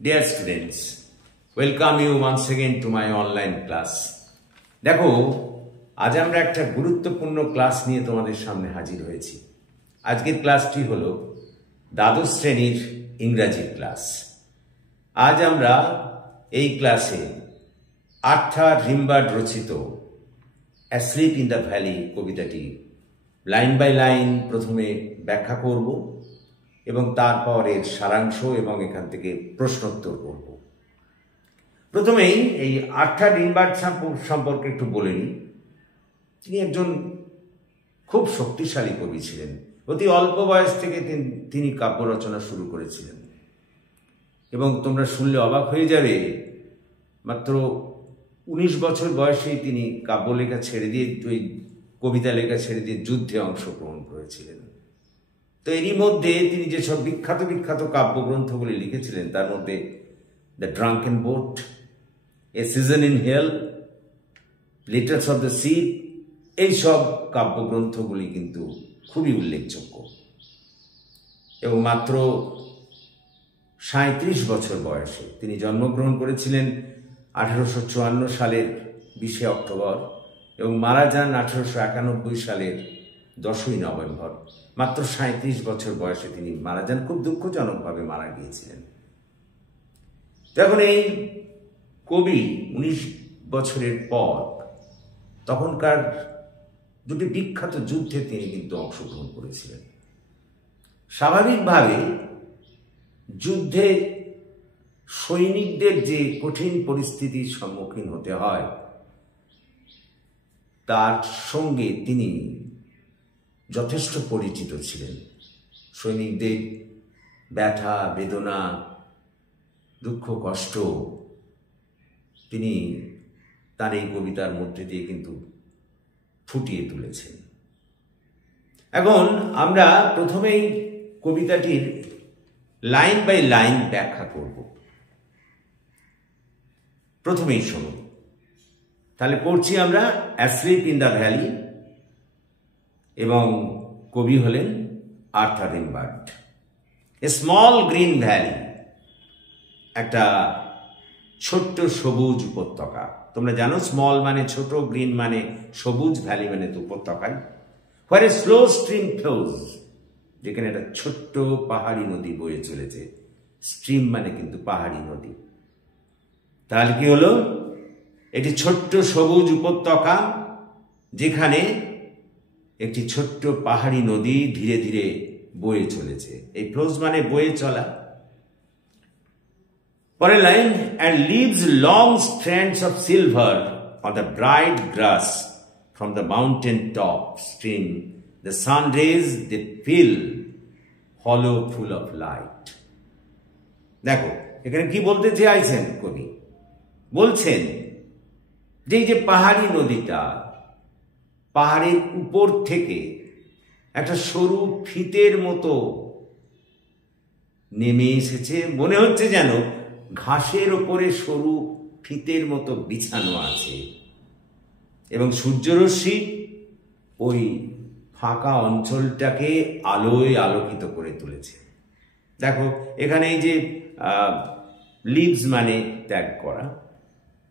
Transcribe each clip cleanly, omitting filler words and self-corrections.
Dear students, welcome you once again to my online class. দেখো, আজ আমরা একটা গুরুত্বপূর্ণ ক্লাস নিয়ে তোমাদের সামনে হাজির হয়েছি। আজকের ক্লাসটি হলো দ্বাদশ শ্রেণীর ইংরাজি ক্লাস। আজ আমরা এই ক্লাসে আর্থার রিম্বার্ড রচিত অ্যাসলিপ ইন দ্য ভ্যালি কবিতাটি লাইন বাই লাইন প্রথমে ব্যাখ্যা করব এবং তারপর এর সারাংশ এবং এখান থেকে প্রশ্নোত্তর করব। প্রথমেই এই আর্থার রিম্বার্ড সম্পর্কে একটু বলে নিই। তিনি একজন খুব শক্তিশালী কবি ছিলেন। অতি অল্প বয়স থেকে তিনি কাব্য রচনা শুরু করেছিলেন এবং তোমরা শুনলে অবাক হয়ে যাবে, মাত্র 19 বছর বয়সেই তিনি কাব্য লেখা ছেড়ে দিয়ে, ওই কবিতা লেখা ছেড়ে দিয়ে যুদ্ধে অংশগ্রহণ করেছিলেন। তো এরই মধ্যে তিনি যেসব বিখ্যাত বিখ্যাত কাব্যগ্রন্থগুলি লিখেছিলেন তার মধ্যে the drunken boat, a season in hell, letters of the sea, এইসব কাব্যগ্রন্থগুলি কিন্তু খুবই উল্লেখযোগ্য। এবং মাত্র 37 বছর বয়সে তিনি জন্মগ্রহণ করেছিলেন 1854 সালের 20 অক্টোবর এবং মারা যান 1891 সালের 10ই নভেম্বর। মাত্র 37 বছর বয়সে তিনি মারা যান, খুব দুঃখজনকভাবে মারা গিয়েছিলেন। তখন এই কবি 19 বছরের পর তখনকার দুটি বিখ্যাত যুদ্ধে তিনি কিন্তু অংশগ্রহণ করেছিলেন। স্বাভাবিকভাবে যুদ্ধে সৈনিকদের যে কঠিন পরিস্থিতির সম্মুখীন হতে হয় তার সঙ্গে তিনি যথেষ্ট পরিচিত ছিলেন। সৈনিকদের ব্যথা বেদনা দুঃখ কষ্ট তিনি তার এই কবিতার মধ্যে দিয়ে কিন্তু ফুটিয়ে তুলেছেন। এখন আমরা প্রথমেই কবিতাটির লাইন বাই লাইন ব্যাখ্যা করব। প্রথমেই শুনুন। তাহলে পড়ছি আমরা অ্যাসলিপ ইন দ্য ভ্যালি এবং কবি হলেন Arthur রিম্বার্ড। A small green valley, একটা ছোট্ট সবুজ উপত্যকা। তোমরা জানো স্মল মানে ছোট, গ্রিন মানে সবুজ, ভ্যালি মানে তো উপত্যকায়। হোয়ার এ স্লো স্ট্রিম ফ্লোজ, যেখানে একটা ছোট্ট পাহাড়ি নদী বয়ে চলেছে। স্ট্রিম মানে কিন্তু পাহাড়ি নদী। তাহলে কি হলো? এটি ছোট্ট সবুজ উপত্যকা যেখানে একটি ছোট্ট পাহাড়ি নদী ধীরে ধীরে বয়ে চলেছে। এই ফ্লোজ মানে বয়ে চলা। পরের line, and leaves long strands of silver on the bright grass from the mountain top stream. The sun rays they fill hollow full of light. দেখো এখানে কি বলতে চাইছেন কবি? বলছেন যে এই যে পাহাড়ি নদীটা পাহাড়ের উপর থেকে একটা সরু ফিতের মতো নেমে এসেছে। মনে হচ্ছে যেন ঘাসের ওপরে সরু ফিতের মতো বিছানো আছে এবং সূর্যরশ্মি ওই ফাঁকা অঞ্চলটাকে আলোয় আলোকিত করে তুলেছে। দেখো এখানে এই যে লিভস মানে ত্যাগ করা,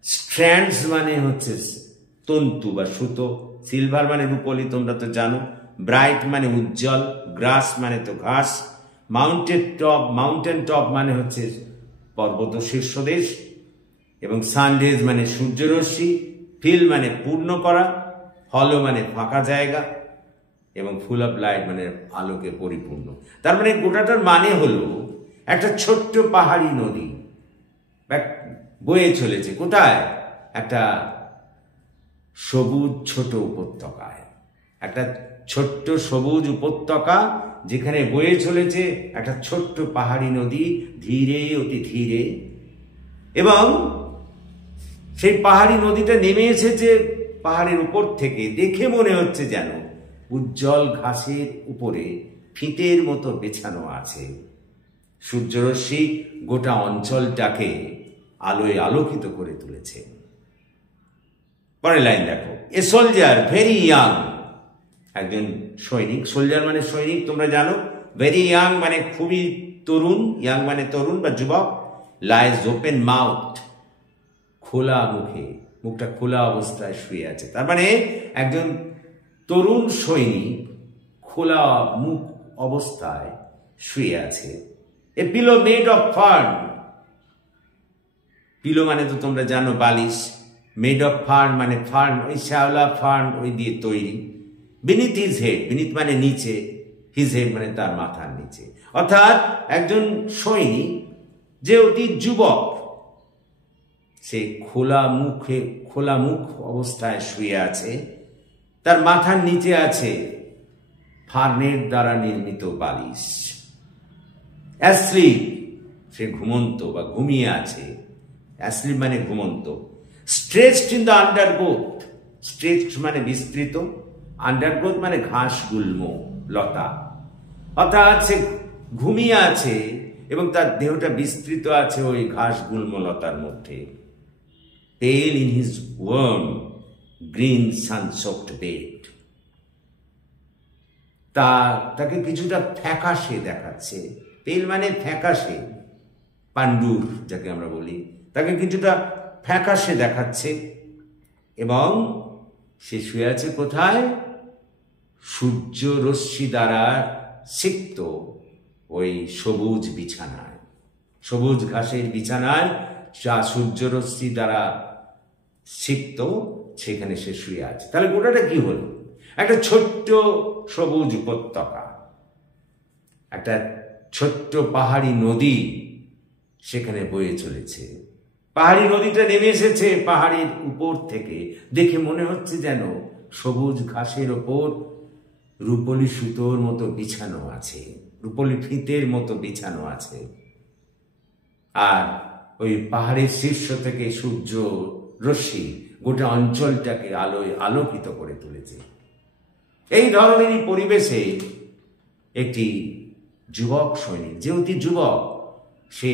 স্ট্র্যান্ডস মানে হচ্ছে তন্তু বা সুতো, সিলভার মানে রূপলি, তোমরা তো জানো, ব্রাইট মানে উজ্জ্বল, গ্রাস মানে তো ঘাস, মাউন্টেন টপ মানে হচ্ছে পর্বত শীর্ষদেশ এবং সানরেজ মানে সূর্যরশ্মি, ফিল মানে পূর্ণ করা, হলো মানে ফাঁকা জায়গা এবং ফুল অফ লাইট মানে আলোকে পরিপূর্ণ। তার মানে গোটাটার মানে হলো একটা ছোট্ট পাহাড়ি নদী বয়ে চলেছে কোথায়? একটা সবুজ ছোট উপত্যকায়। একটা ছোট্ট সবুজ উপত্যকা যেখানে বয়ে চলেছে একটা ছোট্ট পাহাড়ি নদী ধীরে অতি ধীরে, এবং সেই পাহাড়ি নদীটা নেমে এসেছে পাহাড়ের উপর থেকে। দেখে মনে হচ্ছে যেন উজ্জ্বল ঘাসের উপরে ফিতের মতো বেছানো আছে। সূর্যরশ্মি গোটা অঞ্চলটাকে আলোয় আলোকিত করে তুলেছে। পরের লাইন দেখো, এ সোলজার ভেরি ইয়াং, একজন সৈনিক। সোলজার মানে সৈনিক, তোমরা জানো। ভেরি ইয়াং মানে খুবই তরুণ, ইয়াং মানে তরুণ বা যুবক। লাইজ ওপেন মাউথ, খোলা মুখে, মুখটা খোলা অবস্থায় শুয়ে আছে। তার মানে একজন তরুণ সৈনিক খোলা মুখ অবস্থায় শুয়ে আছে। A pillow made of fern, pillow মানে তো তোমরা জানো বালিশ, মেড অফ ফার্ন মানে ফার্ন, ওই শ্যাওলা ফার্ন ওই দিয়ে তৈরি। বিনিথ হিজ হেড, বিনিথ মানে নিচে, হিজ হেড মানে তার মাথার নিচে। অর্থাৎ একজন সৈনিক যে অতি যুবক, সে খোলা মুখ অবস্থায় শুয়ে আছে, তার মাথার নিচে আছে ফার্নের দ্বারা নির্মিত বালিশ। অ্যাসলিপ, সে ঘুমন্ত বা ঘুমিয়ে আছে, অ্যাসলিপ মানে ঘুমন্ত। স্ট্রেচড ইন দ্য আন্ডারগ্রোথ, স্ট্রেচড মানে বিস্তৃত, আন্ডারগ্রোথ মানে ঘাস গুল্ম লতা, অর্থাৎ সে ঘুমিয়ে আছে এবং তার দেহটা বিস্তৃত আছে ওই ঘাস গুল্ম লতার মধ্যে। Pale in his warm green sun soaked bed, তাকে কিছুটা ফ্যাকাশে দেখাচ্ছে। পেল মানে ফ্যাকাশে, পাণ্ডুর যাকে আমরা বলি, তাকে কিছুটা ফ্যাকাশে দেখাচ্ছে। এবং সে শুয়ে আছে কোথায়? সূর্য রশ্মি দ্বারা সিক্ত ওই সবুজ বিছানায়, সবুজ ঘাসের বিছানায়, যা সূর্য রশ্মি দ্বারা সিক্ত, সেখানে সে শুয়ে আছে। তাহলে গোটাটা কি হলো? একটা ছোট্ট সবুজ উপত্যকা, একটা ছোট্ট পাহাড়ি নদী সেখানে বয়ে চলেছে। পাহাড়ি নদীটা নেমে এসেছে পাহাড়ের উপর থেকে, দেখে মনে হচ্ছে যেন সবুজ ঘাসের ওপর রূপলি সুতোর মতো বিছানো আছে, রূপলি ফিতের মতো বিছানো আছে। আর ওই পাহাড়ের শীর্ষ থেকে সূর্য রশ্মি গোটা অঞ্চলটাকে আলোয় আলোকিত করে তুলেছে। এই ধরনেরই পরিবেশে একটি যুবক সৈনিক, যে অতি যুবক, সে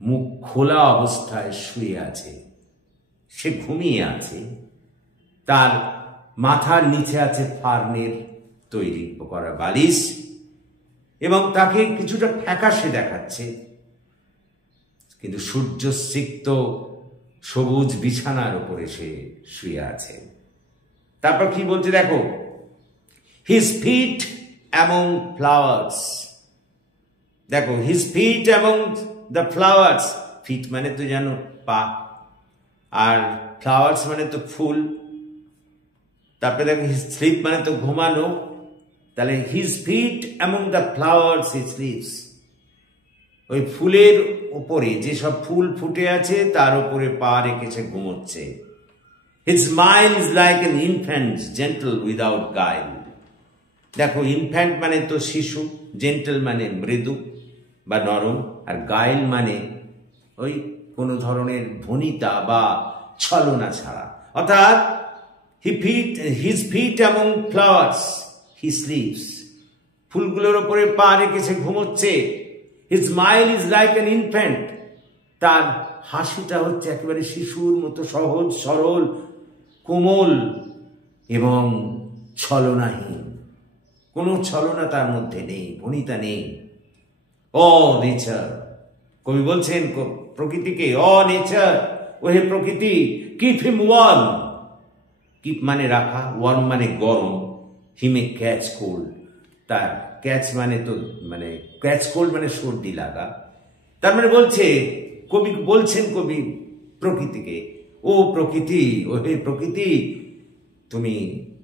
মুখ খোলা অবস্থায় শুয়ে আছে, সে ঘুমিয়ে আছে, তার মাথার নিচে আছে ফার্নের তৈরি করা বালিশ, এবং তাকে কিছুটা ফ্যাকাশে দেখাচ্ছে, কিন্তু সূর্য সিক্ত সবুজ বিছানার উপরে সে শুয়ে আছে। তারপর কি বলছে দেখো, হিজ ফিট অ্যামং ফ্লাওয়ার্স, দেখো his feet among the flowers, feet মানে তো জানো পা, আর ফ্লাওয়ার্স মানে তো ফুল। তারপরে দেখো হিজ স্লিপ মানে তো ঘুমানো, তাহলে his feet among the flowers he slips, ওই ফুলের উপরে যেসব ফুল ফুটে আছে তার উপরে পা রেখেছে, ঘুমোচ্ছে। His smile is like an infant gentle without guile, দেখো ইনফ্যান্ট মানে তো শিশু, জেন্টল মানে মৃদু বা নরম, আর গাইল মানে ওই কোনো ধরনের ভনিতা বা ছলনা ছাড়া। অর্থাৎ his feet among flowers he sleeps, ফুলগুলোর ওপরে পা রেখেছে, ঘুমোচ্ছে। His smile is like an infant, তার হাসিটা হচ্ছে একেবারে শিশুর মতো সহজ সরল কোমল এবং ছলনাহীন, কোনো ছলনা তার মধ্যে নেই, ভনিতা নেই। ও নেচার, কবি বলছেন প্রকৃতিকে, ও নেচার, ও হে প্রকৃতি, কিপ হিম ওয়ার্ম, কিপ মানে রাখা, ওয়ার্ম মানে গরম, হিমে ক্যাচ কোল্ড, তার ক্যাচ মানে তো মানে ক্যাচ কোল্ড মানে সর্দি লাগা। তার মানে বলছে কবি, বলছেন কবি প্রকৃতিকে, ও প্রকৃতি, ও হে প্রকৃতি, তুমি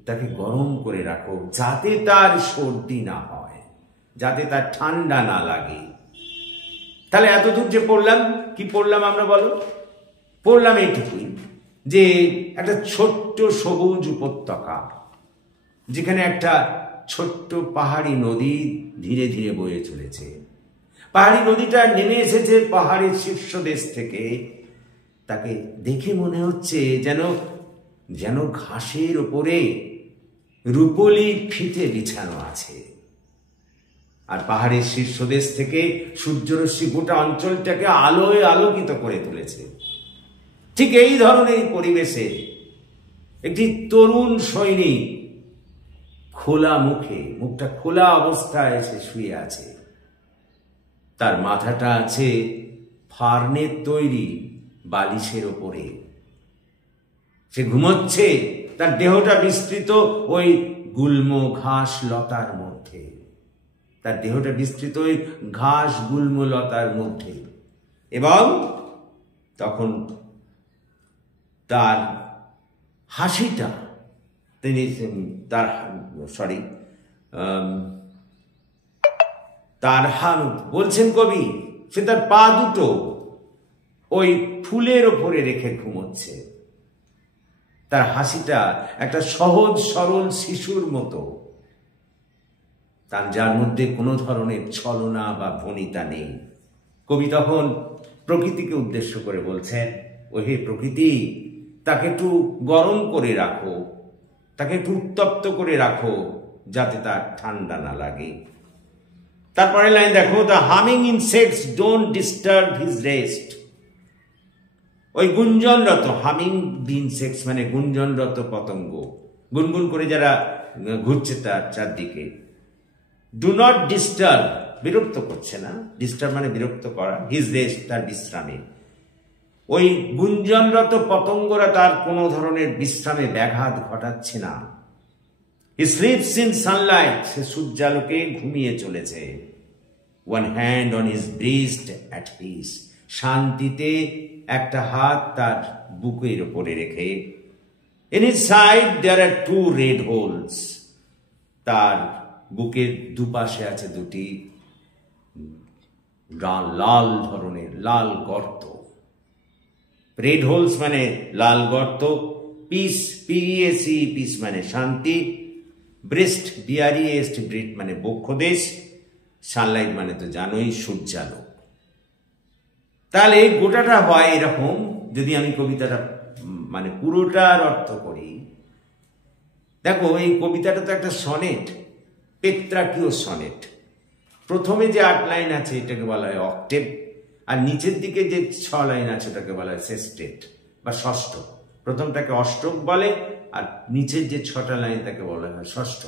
তাকে গরম করে রাখো, যাতে তার সর্দি না হয়, যাতে তার ঠান্ডা না লাগে। তাহলে এতদূর যে পড়লাম, কি পড়লাম আমরা বলো? পড়লাম এইটুকুই যে একটা ছোট্ট সবুজ উপত্যকা, যেখানে একটা ছোট্ট পাহাড়ি নদী ধীরে ধীরে বয়ে চলেছে। পাহাড়ি নদীটা নেমে এসেছে পাহাড়ের শীর্ষদেশ থেকে, তাকে দেখে মনে হচ্ছে যেন যেন ঘাসের ওপরে রূপলি ফিতে বিছানো আছে। আর পাহাড়ের শীর্ষদেশ থেকে সূর্যরশ্মি গোটা অঞ্চলটাকে আলোয় আলোকিত করে তুলেছে। ঠিক এই ধরনের পরিবেশে একটি তরুণ সৈনিক খোলা মুখে, মুখটা খোলা অবস্থায় সে শুয়ে আছে, তার মাথাটা আছে ফার্নের তৈরি বালিশের ওপরে। সে ঘুমোচ্ছে, তার দেহটা বিস্তৃত ওই গুল্ম ঘাস লতার মধ্যে, তার দেহটা বিস্তৃত ওই ঘাস গুল্ম লতার মধ্যে। এবং তখন তার হাসিটা, তিনি তার বলছেন কবি, সে তার পা দুটো ওই ফুলের ওপরে রেখে ঘুমোচ্ছে। তার হাসিটা একটা সহজ সরল শিশুর মতো, তার যার মধ্যে কোনো ধরনের ছলনা বা ভনিতা নেই। কবি তখন প্রকৃতিকে উদ্দেশ্য করে বলছেন, ও হে প্রকৃতি, তাকে একটু গরম করে রাখো, তাকে একটু উত্তপ্ত করে রাখো, যাতে তার ঠান্ডা না লাগে। তারপরে লাইন দেখো, the humming insects don't disturb his rest. ওই গুঞ্জনরত, হামিং ইনসেক্টস মানে গুঞ্জনরত পতঙ্গ, গুনগুন করে যারা ঘুরছে তার চারদিকে। ডু নট ডিস্টার্ব, বিরক্ত করছে না, ডিস্টার্ব মানে বিরক্ত করা, হিজ রেস্ট, তার বিশ্রামে। ওই গুঞ্জনরত পতঙ্গরা তার কোনো ধরনের বিশ্রামে ব্যাঘাত ঘটাচ্ছে না। হি স্লিপস ইন সানলাইট, সে সূর্যালোকে ঘুমিয়ে চলেছে। One hand on his breast at peace, শান্তিতে একটা হাত তার বুকের উপরে রেখে। In his side there are two red holes, তার বুকের দুপাশে আছে দুটি লাল ধরনের লাল গর্ত। রেড হোলস মানে লাল গর্ত, পিস পিএসি পিস মানে শান্তি, ব্রেস্ট বিআরইএসটি ব্রেস্ট মানে বক্ষদেশ, সানলাইট মানে তো জানোই সূর্যালোক। তাহলে গোটাটা হয় এরকম, যদি আমি কবিতাটা মানে পুরোটার অর্থ করি। দেখো, এই কবিতাটা তো একটা সনেট, পেত্রাকীয় সনেট। প্রথমে যে 8 লাইন আছে এটাকে বলা হয় অক্টেভ, আর নিচের দিকে যে 6 লাইন আছে ওটাকে বলা হয় সেস্টেট বা ষষ্ঠ। প্রথমটাকে অষ্টক বলে, আর নিচের যে 6টা লাইন তাকে বলা হয় ষষ্ঠ।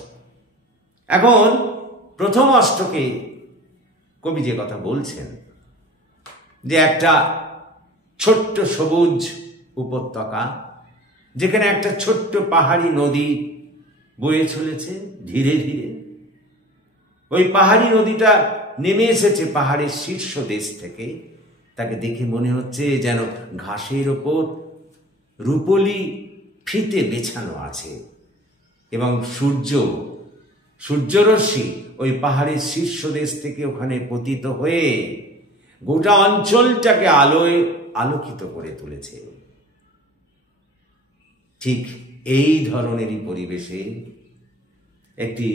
এখন প্রথম অষ্টকে কবি যে কথা বলছেন, যে একটা ছোট্ট সবুজ উপত্যকা, যেখানে একটা ছোট্ট পাহাড়ি নদী বয়ে চলেছে ধীরে ধীরে। ওই পাহাড়ি নদীটা নেমে এসেছে পাহাড়ের শীর্ষ দেশ থেকে। তাকে দেখে মনে হচ্ছে যেন ঘাসের ওপর রূপলি ফিতে বেছানো আছে, এবং সূর্যরশ্মি ওই পাহাড়ের শীর্ষ দেশ থেকে ওখানে পতিত হয়ে গোটা অঞ্চলটাকে আলোয় আলোকিত করে তুলেছে। ঠিক এই ধরনেরই পরিবেশে একটি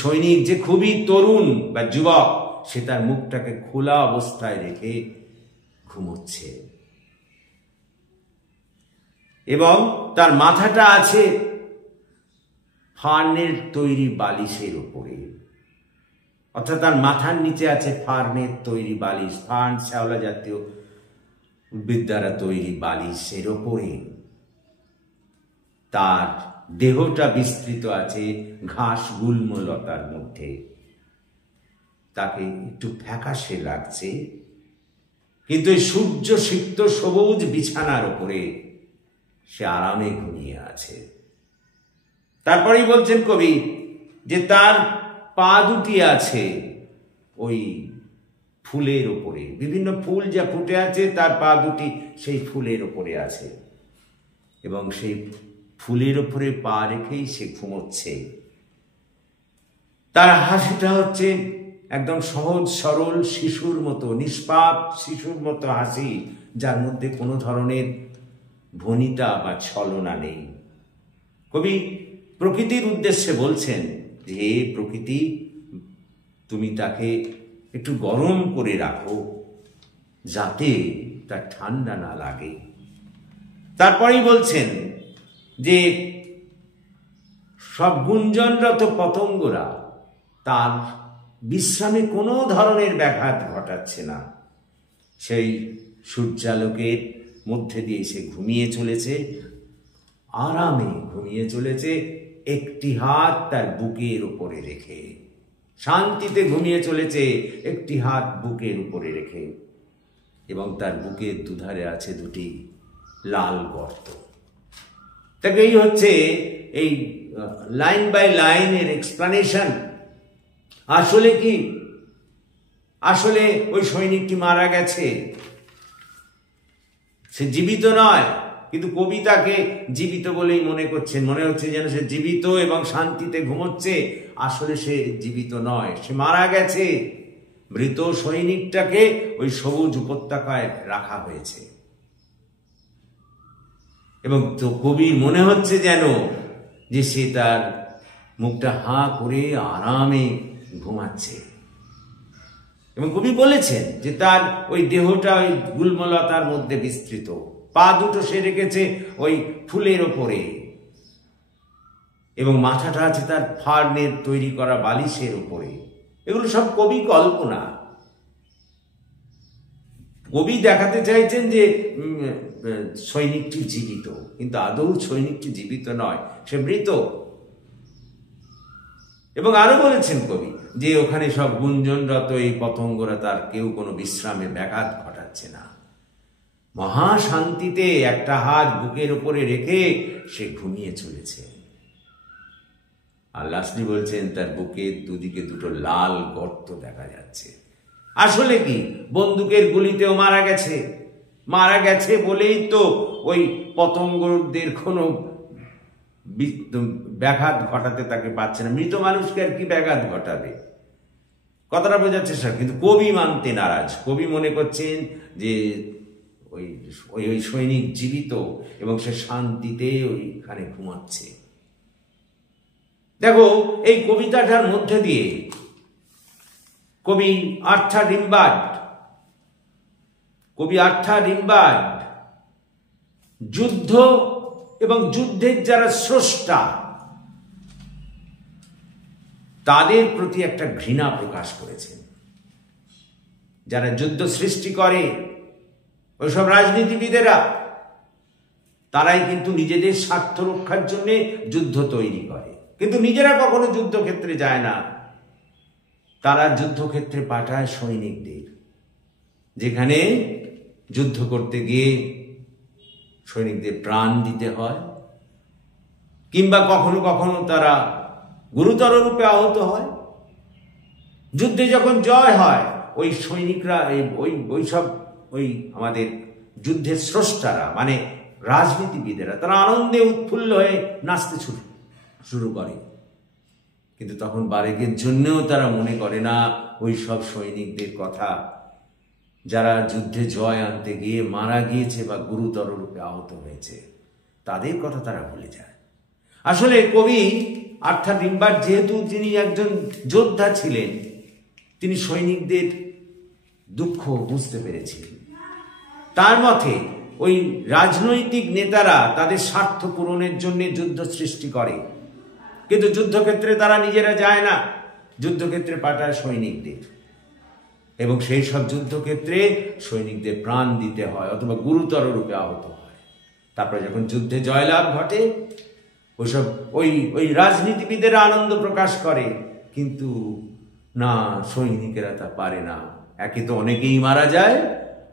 সৈনিক যে খুবই তরুণ বা যুবক, সে তার মুখটাকে খোলা অবস্থায় রেখে ঘুমোচ্ছে, এবং তার মাথাটা আছে ফার্নের তৈরি বালিশের উপরে। অর্থাৎ তার মাথার নিচে আছে ফার্নের তৈরি বালিশ, ফার্ন শ্যাওলা জাতীয় উদ্ভিদ দ্বারা তৈরি বালিশের ওপরে। তার দেহটা বিস্তৃত আছে ঘাস গুল্ম লতার মধ্যে। তাকে একটু ফ্যাকাশে লাগছে, কিন্তু এই সূর্য সিক্ত সবুজ বিছানার উপরে সে আরামে ঘুমিয়ে আছে। তারপরেই বলছেন কবি যে তার পা দুটি আছে ওই ফুলের ওপরে, বিভিন্ন ফুল যা ফুটে আছে তার পা দুটি সেই ফুলের ওপরে আছে, এবং সেই ফুলের ওপরে পা রেখেই সে ঘুমোচ্ছে। তার হাসিটা হচ্ছে একদম সহজ সরল শিশুর মতো, নিষ্পাপ শিশুর মতো হাসি, যার মধ্যে কোনো ধরনের ভনিতা বা ছলনা নেই। কবি প্রকৃতির উদ্দেশ্যে বলছেন যে হে প্রকৃতি, তুমি তাকে একটু গরম করে রাখো, যাতে তার ঠান্ডা না লাগে। তারপরেই বলছেন যে সব গুঞ্জনরত পতঙ্গরা তার বিশ্রামে কোনো ধরনের ব্যাঘাত ঘটাচ্ছে না। সেই সূর্যালোকের মধ্যে দিয়ে সে ঘুমিয়ে চলেছে, আরামে ঘুমিয়ে চলেছে, একটি হাত তার বুকের উপরে রেখে। শান্তিতে ঘুমিয়ে চলেছে একটি হাত বুকের উপরে রেখে, এবং তার বুকের দুধারে আছে দুটি লাল গর্ত। তাকে এই হচ্ছে এই লাইন বাই লাইনের এক্সপ্লানেশন। আসলে কি, আসলে ওই সৈনিকটি মারা গেছে, সে জীবিত নয়, কিন্তু কবি তাকে জীবিত বলেই মনে করছেন। মনে হচ্ছে যেন সে জীবিত এবং শান্তিতে ঘুমোচ্ছে। আসলে সে জীবিত নয়, সে মারা গেছে। মৃত সৈনিকটাকে ওই সবুজ উপত্যকায় রাখা হয়েছে, এবং তো কবির মনে হচ্ছে যেন যে সে তার মুখটা হাঁ করে আরামে ঘুমাচ্ছে। এবং কবি বলেছেন যে তার ওই দেহটা ওই গুল্মলতার মধ্যে বিস্তৃত, পা দুটো সে রেখেছে ওই ফুলের ওপরে, এবং মাথাটা আছে তার ফার্নের তৈরি করা বালিশের উপরে। এগুলো সব কবি কল্পনা। কবি দেখাতে চাইছেন যে সৈনিকটি জীবিত, কিন্তু আদৌ সৈনিকটি জীবিত নয়, সে মৃত। এবং আরো বলেছেন কবি যে ওখানে সব গুঞ্জনরত এই পতঙ্গরা, তার কেউ কোনো বিশ্রামে ব্যাঘাত ঘটাচ্ছে না। মহাশান্তিতে একটা হাত বুকের উপরে রেখে সে ঘুমিয়ে চলেছে। আর লাস্টলি বলছেন তার বুকের দুদিকে দুটো লাল গর্ত দেখা যাচ্ছে। আসলে কি, বন্দুকের গুলিতেও মারা গেছে। মারা গেছে বলেই তো ওই পতঙ্গদের কোনো ব্যাঘাত ঘটাতে তাকে পারছে না। মৃত মানুষকে আর কি ব্যাঘাত ঘটাবে? কথাটা বোঝাচ্ছে স্যার। কিন্তু কবি মানতে নারাজ। কবি মনে করছেন যে ওই ওই ওই সৈনিক জীবিত এবং সে শান্তিতে ওইখানে ঘুমাচ্ছে। দেখো, এই কবিতাটার মধ্যে দিয়ে কবি আর্থার রিম্বার্ড যুদ্ধ এবং যুদ্ধের যারা স্রষ্টা তাদের প্রতি একটা ঘৃণা প্রকাশ করেছেন। যারা যুদ্ধ সৃষ্টি করে ওইসব রাজনীতিবিদেরা, তারাই কিন্তু নিজেদের স্বার্থ রক্ষার জন্য যুদ্ধ তৈরি করে, কিন্তু নিজেরা কখনো যুদ্ধক্ষেত্রে যায় না। তারা যুদ্ধক্ষেত্রে পাঠায় সৈনিকদের, যেখানে যুদ্ধ করতে গিয়ে সৈনিকদের প্রাণ দিতে হয়, কিংবা কখনো কখনো তারা গুরুতর রূপে আহত হয়। যুদ্ধে যখন জয় হয়, ওই সৈনিকরা ওই আমাদের যুদ্ধের স্রষ্টারা মানে রাজনীতিবিদেরা, তারা আনন্দে উৎফুল্ল হয়ে নাচতে শুরু করে। কিন্তু তখন বারেকের জন্যও তারা মনে করে না ওই সব সৈনিকদের কথা, যারা যুদ্ধে জয় আনতে গিয়ে মারা গিয়েছে বা গুরুতর রূপে আহত হয়েছে। তাদের কথা তারা ভুলে যায়। আসলে কবি আর্থার রিম্বার্ড, যেহেতু তিনি একজন যোদ্ধা ছিলেন, তিনি সৈনিকদের দুঃখ বুঝতে পেরেছিলেন। তার মতে ওই রাজনৈতিক নেতারা তাদের স্বার্থ পূরণের জন্য যুদ্ধ সৃষ্টি করে, কিন্তু যুদ্ধক্ষেত্রে তারা নিজেরা যায় না, যুদ্ধক্ষেত্রে পাঠায় সৈনিকদের, এবং সেই সব যুদ্ধক্ষেত্রে সৈনিকদের প্রাণ দিতে হয় অথবা গুরুতর রূপে আহত হয়। তারপরে যখন যুদ্ধে জয়লাভ ঘটে, ওই রাজনীতিবিদেরা আনন্দ প্রকাশ করে, কিন্তু না, সৈনিকেরা তা পারে না। একে তো অনেকেই মারা যায়,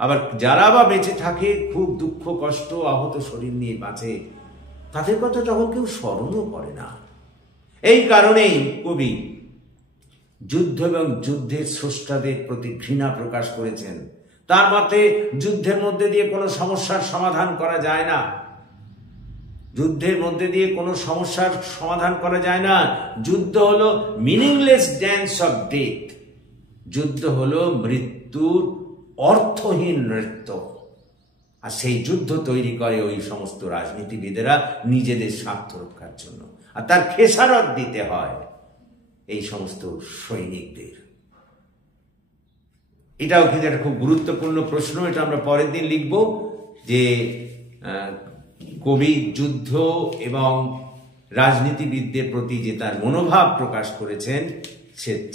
আবার যারা বা বেঁচে থাকে খুব দুঃখ কষ্ট আহত শরীর নিয়ে বাঁচে, তাদের কথা তখন কেউ স্মরণও করে না। এই কারণেই কবি যুদ্ধ এবং যুদ্ধের স্রষ্টাদের প্রতি ঘৃণা প্রকাশ করেছেন। তার মতে যুদ্ধের মধ্যে দিয়ে কোনো সমস্যার সমাধান করা যায় না। যুদ্ধের মধ্যে দিয়ে কোনো সমস্যার সমাধান করা যায় না। যুদ্ধ হলো মিনিংলেস ড্যান্স অফ ডেথ। যুদ্ধ হলো মৃত্যুর অর্থহীন নৃত্য। আর সেই যুদ্ধ তৈরি করে ওই সমস্ত রাজনীতিবিদেরা নিজেদের স্বার্থ রক্ষার জন্য, আর তার খেসারত দিতে হয় এই সমস্ত সৈনিকদের। এটাও কিন্তু একটা খুব গুরুত্বপূর্ণ প্রশ্ন। এটা আমরা পরের দিন লিখব যে কবি যুদ্ধ এবং রাজনীতিবিদদের প্রতি যে তার মনোভাব প্রকাশ করেছেন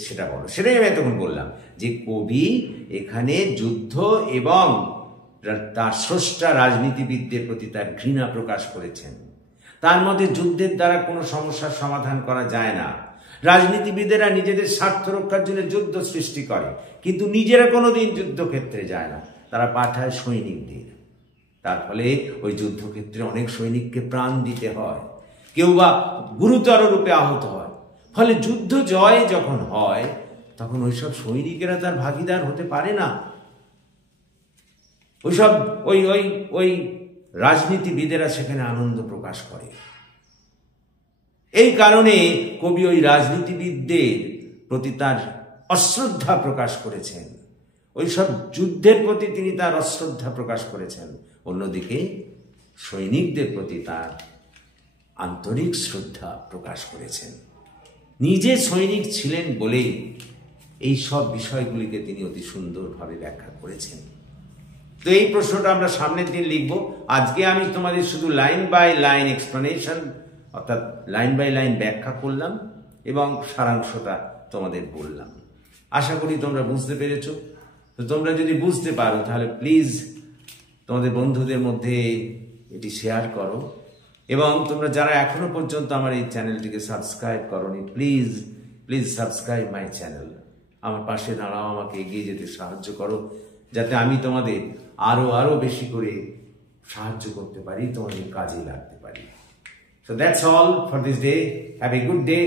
সেটা বলো। সেটাই আমি এতক্ষণ বললাম যে কবি এখানে যুদ্ধ এবং তার স্রষ্টা রাজনীতিবিদদের প্রতি তার ঘৃণা প্রকাশ করেছেন। তার মধ্যে যুদ্ধের দ্বারা কোনো সমস্যার সমাধান করা যায় না, রাজনীতিবিদেরা নিজেদের স্বার্থ রক্ষার জন্য যুদ্ধ সৃষ্টি করে, কিন্তু নিজেরা কোনোদিন যুদ্ধক্ষেত্রে যায় না, তারা পাঠায় সৈনিকদের। তার ফলে ওই যুদ্ধক্ষেত্রে অনেক সৈনিককে প্রাণ দিতে হয়, কেউ বা গুরুতর রূপে আহত হয়। ফলে যুদ্ধ জয় যখন হয় তখন ওইসব সৈনিকেরা তার ভাগিদার হতে পারে না। ওইসব ওই ওই ওই রাজনীতিবিদেরা সেখানে আনন্দ প্রকাশ করে। এই কারণে কবি ওই রাজনীতিবিদদের প্রতি তার অশ্রদ্ধা প্রকাশ করেছেন, ওইসব যুদ্ধের প্রতি তিনি তার অশ্রদ্ধা প্রকাশ করেছেন। অন্যদিকে সৈনিকদের প্রতি তার আন্তরিক শ্রদ্ধা প্রকাশ করেছেন। নিজে সৈনিক ছিলেন বলেই এই সব বিষয়গুলিকে তিনি অতি সুন্দরভাবে ব্যাখ্যা করেছেন। তো এই প্রশ্নটা আমরা সামনের দিন লিখব। আজকে আমি তোমাদের শুধু লাইন বাই লাইন এক্সপ্লেনেশন, অর্থাৎ লাইন বাই লাইন ব্যাখ্যা করলাম এবং সারাংশটা তোমাদের বললাম। আশা করি তোমরা বুঝতে পেরেছো। তো তোমরা যদি বুঝতে পারো তাহলে প্লিজ তোমাদের বন্ধুদের মধ্যে এটি শেয়ার করো, এবং তোমরা যারা এখনো পর্যন্ত আমার এই চ্যানেলটিকে সাবস্ক্রাইব করোনি, please please subscribe my channel. আমার পাশে দাঁড়াও, আমাকে এগিয়ে যেতে সাহায্য করো, যাতে আমি তোমাদের আরো বেশি করে সাহায্য করতে পারি, তোমাদের কাজে লাগতে পারি। So that's all for this day. Have a good day.